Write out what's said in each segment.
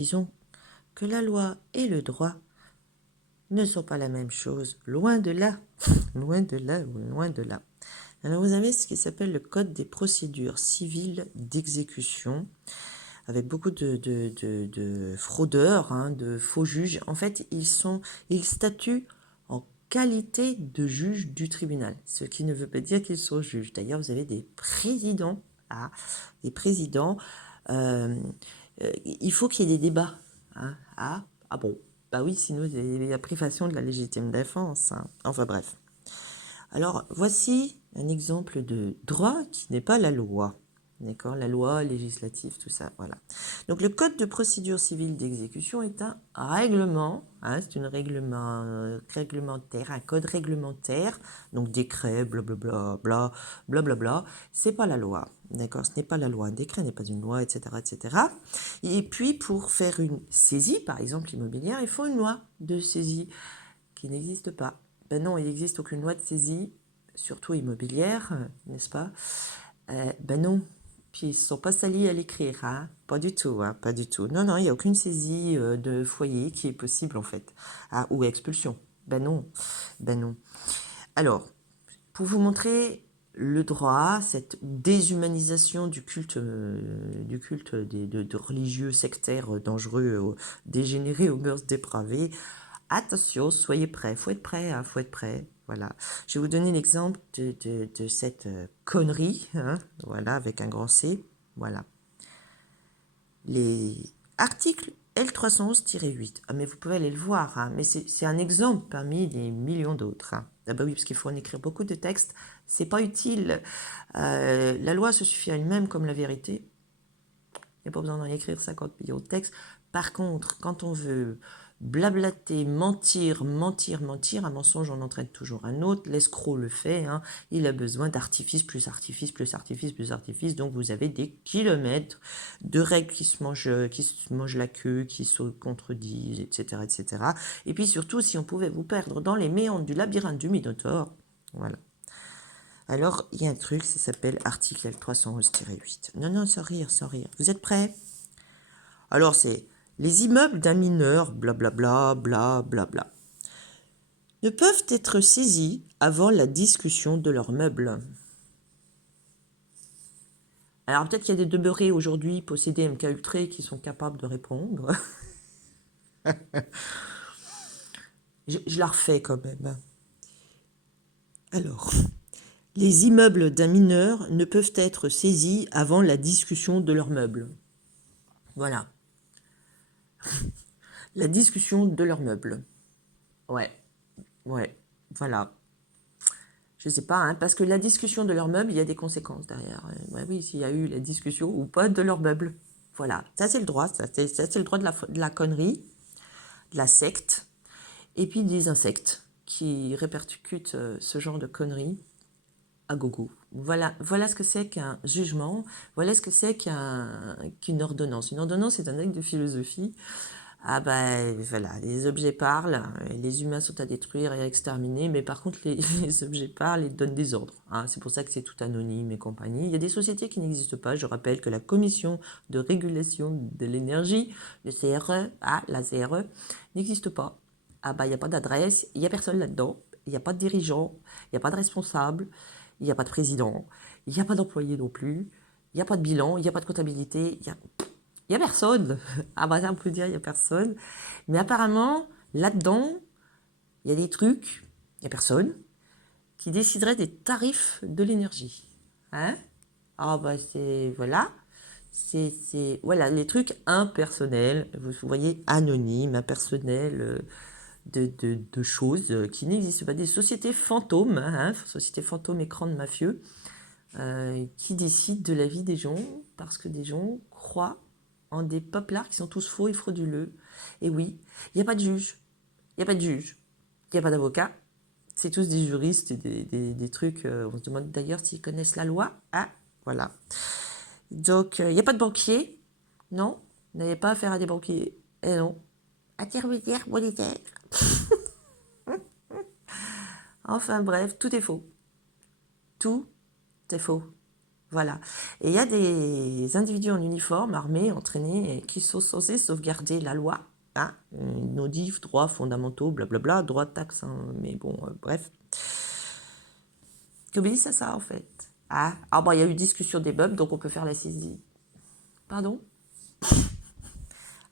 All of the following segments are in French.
Disons que la loi et le droit ne sont pas la même chose, loin de là, loin de là, loin de là. Alors vous avez ce qui s'appelle le Code des procédures civiles d'exécution, avec beaucoup de fraudeurs, hein, de faux juges. En fait, ils statuent en qualité de juge du tribunal, ce qui ne veut pas dire qu'ils sont juges. D'ailleurs, vous avez des présidents, il faut qu'il y ait des débats. Hein, ah bon, bah oui, sinon il y a la privation de la légitime défense. Hein. Enfin bref. Alors, voici un exemple de droit qui n'est pas la loi. D'accord? La loi législative, tout ça, voilà. Donc, le Code de procédure civile d'exécution est un règlement, hein, c'est une réglementaire, un code réglementaire, donc décret, blablabla, blablabla, c'est pas la loi. D'accord? Ce n'est pas la loi. Un décret n'est pas une loi, etc., etc. Et puis, pour faire une saisie, par exemple immobilière, il faut une loi de saisie qui n'existe pas. Ben non, il n'existe aucune loi de saisie, surtout immobilière, n'est-ce pas? Ben non. Puis ils ne sont pas salis à l'écrire, hein? Pas du tout, hein? Pas du tout. Non, non, il n'y a aucune saisie de foyer qui est possible en fait. Ah, ou expulsion. Ben non. Ben non. Alors, pour vous montrer le droit, cette déshumanisation du culte de religieux sectaires dangereux, dégénérés aux mœurs dépravées, attention, soyez prêts, faut être prêt, hein, faut être prêt. Voilà. Je vais vous donner l'exemple de cette connerie, hein, voilà, avec un grand C. Voilà. Les articles L311-8. Ah, mais vous pouvez aller le voir, hein, mais c'est un exemple parmi des millions d'autres. Hein. Ah bah oui, parce qu'il faut en écrire beaucoup de textes, c'est pas utile. La loi se suffit à elle-même comme la vérité. Il n'y a pas besoin d'en écrire 50 millions de textes. Par contre, quand on veut blablater, mentir, un mensonge en entraîne toujours un autre, l'escroc le fait, hein, il a besoin d'artifice, plus artifice, plus artifice, plus artifice, donc vous avez des kilomètres de règles qui se mangent la queue, qui se contredisent, etc., etc. Et puis surtout, si on pouvait vous perdre dans les méandres du labyrinthe du Minotaure, voilà. Alors, il y a un truc, ça s'appelle article L311-8. Non, non, sans rire, sans rire. Vous êtes prêts? Alors, c'est les immeubles d'un mineur, blablabla, blablabla, ne peuvent être saisis avant la discussion de leurs meubles. Alors, peut-être qu'il y a des demeurés aujourd'hui possédés MK Ultra qui sont capables de répondre. je la refais quand même. Alors, les immeubles d'un mineur ne peuvent être saisis avant la discussion de leurs meubles. Voilà. La discussion de leurs meubles. Ouais, voilà. Je sais pas, hein, parce que la discussion de leurs meubles, il y a des conséquences derrière. Ouais, oui, s'il y a eu la discussion ou pas de leurs meubles. Voilà, ça c'est le droit, ça c'est le droit de la connerie, de la secte, et puis des insectes qui répercutent ce genre de conneries à gogo. Voilà, voilà ce que c'est qu'un jugement, voilà ce que c'est qu'une ordonnance. Une ordonnance, c'est un acte de philosophie. Ah ben voilà, les objets parlent, les humains sont à détruire et à exterminer, mais par contre les objets parlent et donnent des ordres. Hein. C'est pour ça que c'est tout anonyme et compagnie. Il y a des sociétés qui n'existent pas. Je rappelle que la Commission de régulation de l'énergie, le CRE, la CRE, n'existe pas. Ah ben il n'y a pas d'adresse, il n'y a personne là-dedans, il n'y a pas de dirigeant, il n'y a pas de responsable, il n'y a pas de président, il n'y a pas d'employé non plus, il n'y a pas de bilan, il n'y a pas de comptabilité, il n'y a personne. Ah bah ça, on peut dire, il n'y a personne. Mais apparemment, là-dedans, il y a des trucs, il n'y a personne, qui déciderait des tarifs de l'énergie. Hein? Ah bah c'est, voilà. Voilà, les trucs impersonnels, vous voyez, anonymes, impersonnels, de choses qui n'existent pas. Des sociétés fantômes, hein, sociétés fantômes écran de mafieux, qui décident de la vie des gens parce que des gens croient en des peuplards qui sont tous faux et frauduleux. Et oui, il n'y a pas de juge, il n'y a pas de juge, il n'y a pas d'avocat, c'est tous des juristes et des trucs, on se demande d'ailleurs s'ils connaissent la loi. Ah, voilà. Donc, il n'y a pas de banquier, non, vous n'avez pas affaire à des banquiers, et non. Intermédiaire monétaire. Enfin bref, tout est faux. Tout est faux. Voilà. Et il y a des individus en uniforme, armés, entraînés, et qui sont censés sauvegarder la loi, hein, nos droits fondamentaux, blablabla, droit de taxe, hein, mais bon, bref, qui obéissent à ça, en fait. Ah, ah bon, il y a eu discussion des meubles, donc on peut faire la saisie. Pardon?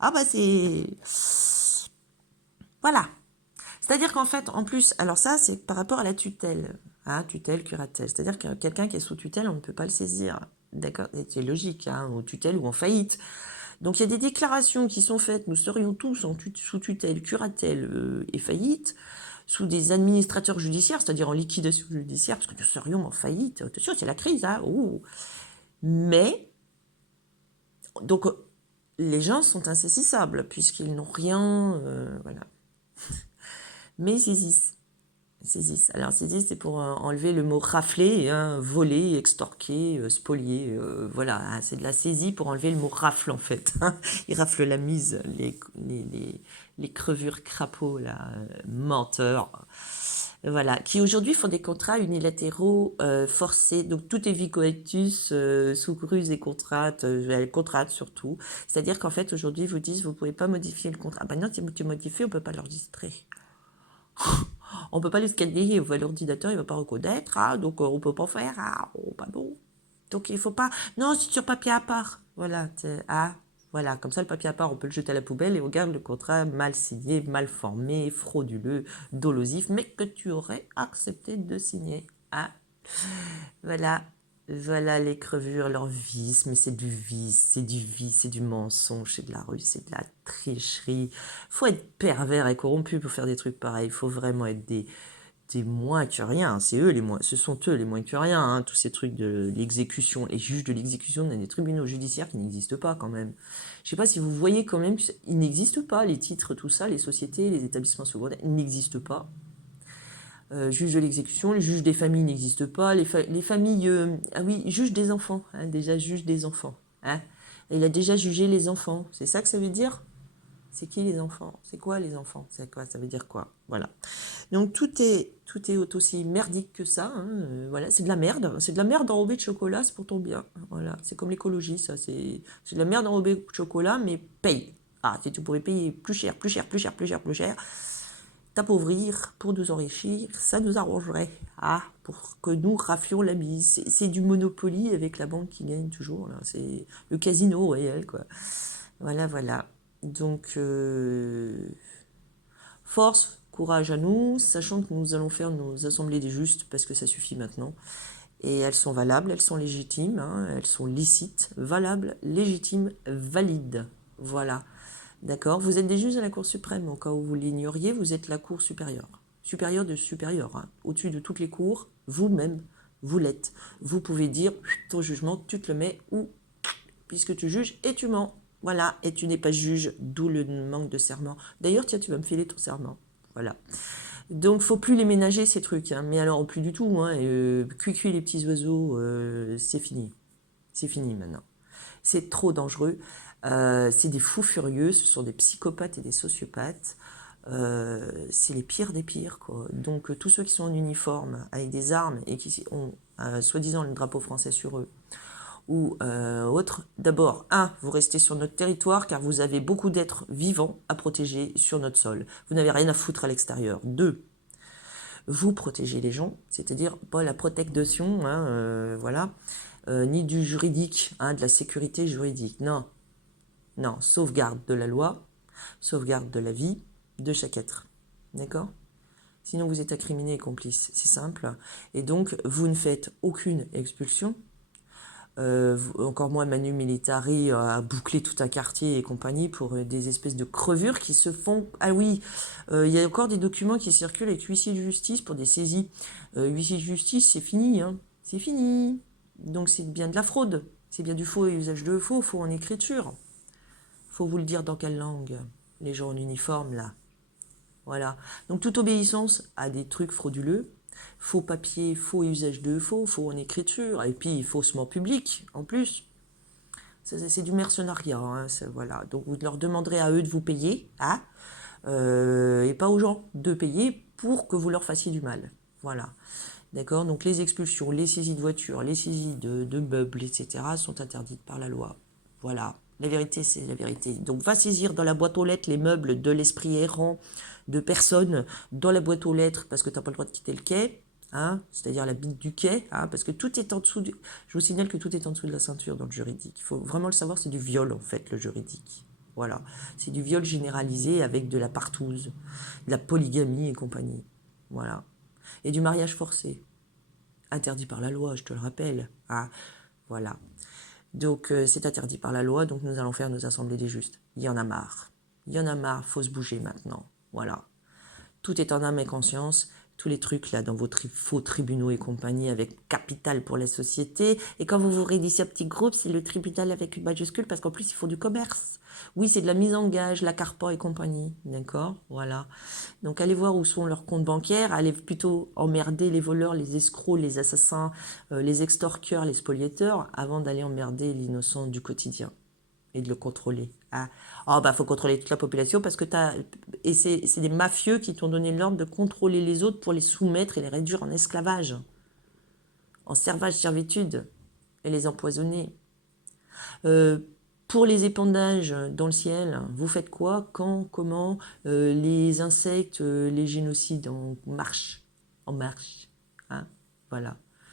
Ah bah c'est... Voilà. C'est-à-dire qu'en fait, en plus, alors ça, c'est par rapport à la tutelle. Hein, tutelle, curatelle. C'est-à-dire que quelqu'un qui est sous tutelle, on ne peut pas le saisir. D'accord? Et c'est logique, hein, ou tutelle ou en faillite. Donc il y a des déclarations qui sont faites, nous serions tous sous tutelle, curatelle et faillite, sous des administrateurs judiciaires, c'est-à-dire en liquidation judiciaire, parce que nous serions en faillite. Attention, c'est la crise, hein. Ouh. Mais, donc, les gens sont insaisissables, puisqu'ils n'ont rien, voilà. Mais ils saisissent. Saisissent. Alors saisis, c'est pour enlever le mot rafler, hein, voler, extorquer, spolier, voilà, hein, c'est de la saisie pour enlever le mot rafle en fait. Hein. Ils raflent la mise, les crevures crapauds, là, menteurs, voilà, qui aujourd'hui font des contrats unilatéraux forcés, donc tout est vicoactus, sous ruse et contrainte, contrainte surtout, c'est-à-dire qu'en fait aujourd'hui ils vous disent vous pouvez pas modifier le contrat, ah ben non, si tu modifies on peut pas l'enregistrer. On peut pas le scanner, l'ordinateur il va pas reconnaître, ah, donc on peut pas faire, ah, oh, pas bon. Donc il faut pas, non, c'est sur papier à part, voilà, ah, voilà, comme ça le papier à part on peut le jeter à la poubelle et on garde le contrat mal signé, mal formé, frauduleux, dolosif, mais que tu aurais accepté de signer, ah, voilà. Voilà les crevures, leur vice, mais c'est du vice, c'est du mensonge, c'est de la ruse, c'est de la tricherie. Faut être pervers et corrompu pour faire des trucs pareils. Il faut vraiment être des moins que rien. C'est eux les moins, ce sont eux les moins que rien. Hein. Tous ces trucs de l'exécution, les juges de l'exécution dans des tribunaux judiciaires qui n'existent pas quand même. Je sais pas si vous voyez quand même qu'ils n'existent pas, les titres, tout ça, les sociétés, les établissements secondaires, ils n'existent pas. Juge de l'exécution, les juges des familles n'existent pas, les familles, ah oui, juge des enfants, hein, déjà juge des enfants. Hein. Il a déjà jugé les enfants, c'est ça que ça veut dire? C'est qui les enfants? C'est quoi les enfants? C'est quoi? Ça veut dire quoi? Voilà. Donc tout est aussi merdique que ça. Hein. Voilà, c'est de la merde. C'est de la merde enrobée de chocolat, c'est pour ton bien. Voilà, c'est comme l'écologie, ça. C'est de la merde enrobée de chocolat, mais paye. Ah, si tu pourrais payer plus cher, plus cher, plus cher, plus cher, plus cher, t'appauvrir pour nous enrichir, ça nous arrangerait. Ah, pour que nous raflions la mise. C'est du Monopoly avec la banque qui gagne toujours. C'est le casino royal, quoi. Voilà, voilà. Donc, force, courage à nous, sachant que nous allons faire nos assemblées des justes, parce que ça suffit maintenant. Et elles sont valables, elles sont légitimes, hein, elles sont licites, valables, légitimes, valides. Voilà. D'accord? Vous êtes des juges à la Cour suprême, au cas où vous l'ignoriez, vous êtes la Cour supérieure. Supérieure de supérieur, hein. Au-dessus de toutes les cours, vous-même, vous l'êtes. Vous pouvez dire, ton jugement, tu te le mets où, puisque tu juges et tu mens. Voilà, et tu n'es pas juge, d'où le manque de serment. D'ailleurs, tiens, tu vas me filer ton serment. Voilà. Donc, faut plus les ménager, ces trucs. Hein. Mais alors, plus du tout. Hein. Cuicui, les petits oiseaux, c'est fini. C'est fini maintenant. C'est trop dangereux. C'est des fous furieux, ce sont des psychopathes et des sociopathes. C'est les pires des pires, quoi. Donc, tous ceux qui sont en uniforme, avec des armes, et qui ont, soi-disant, le drapeau français sur eux, ou autre. D'abord, vous restez sur notre territoire car vous avez beaucoup d'êtres vivants à protéger sur notre sol. Vous n'avez rien à foutre à l'extérieur. 2, vous protégez les gens, c'est-à-dire pas la protection, hein, voilà, ni du juridique, hein, de la sécurité juridique. Non, non, sauvegarde de la loi, sauvegarde de la vie de chaque être. D'accord ? Sinon, vous êtes incriminé et complice. C'est simple. Et donc, vous ne faites aucune expulsion. Encore moins Manu Militari a bouclé tout un quartier et compagnie pour des espèces de crevures qui se font... Ah oui, il y a encore des documents qui circulent avec huissier de justice pour des saisies. Huissier de justice, c'est fini, hein. C'est fini. Donc c'est bien de la fraude. C'est bien du faux et usage de faux, faux en écriture. Faut vous le dire dans quelle langue, les gens en uniforme, là. Voilà. Donc toute obéissance à des trucs frauduleux, faux papier, faux usage de faux, faux en écriture, et puis faussement public, en plus. C'est du mercenariat, hein, voilà. Donc vous leur demanderez à eux de vous payer, hein, et pas aux gens de payer pour que vous leur fassiez du mal. Voilà. D'accord? Donc les expulsions, les saisies de voitures, les saisies de meubles, etc. sont interdites par la loi. Voilà. La vérité, c'est la vérité. Donc va saisir dans la boîte aux lettres les meubles de l'esprit errant de personnes dans la boîte aux lettres parce que tu n'as pas le droit de quitter le quai. Hein, c'est-à-dire la bite du quai, hein, parce que tout est en dessous. Je vous signale que tout est en dessous de la ceinture dans le juridique. Il faut vraiment le savoir, c'est du viol en fait, le juridique. Voilà. C'est du viol généralisé avec de la partouze, de la polygamie et compagnie. Voilà. Et du mariage forcé. Interdit par la loi, je te le rappelle. Ah, voilà. Donc c'est interdit par la loi, donc nous allons faire nos assemblées des justes. Il y en a marre. Il y en a marre, faut se bouger maintenant. Voilà. Tout est en âme et conscience. Tous les trucs là dans vos faux tribunaux et compagnie avec capital pour la société. Et quand vous vous réunissez à petits groupes, c'est le tribunal avec une majuscule parce qu'en plus ils font du commerce. Oui, c'est de la mise en gage, la carpa et compagnie. D'accord? Voilà. Donc allez voir où sont leurs comptes bancaires, allez plutôt emmerder les voleurs, les escrocs, les assassins, les extorqueurs, les spoliateurs, avant d'aller emmerder l'innocent du quotidien et de le contrôler. Ah, oh, bah faut contrôler toute la population parce que et c'est des mafieux qui t'ont donné l'ordre de contrôler les autres pour les soumettre et les réduire en esclavage, en servage servitude et les empoisonner. Euh, pour les épandages dans le ciel, vous faites quoi? Quand? Comment? Les insectes, les génocides en marche. En marche. Hein, voilà.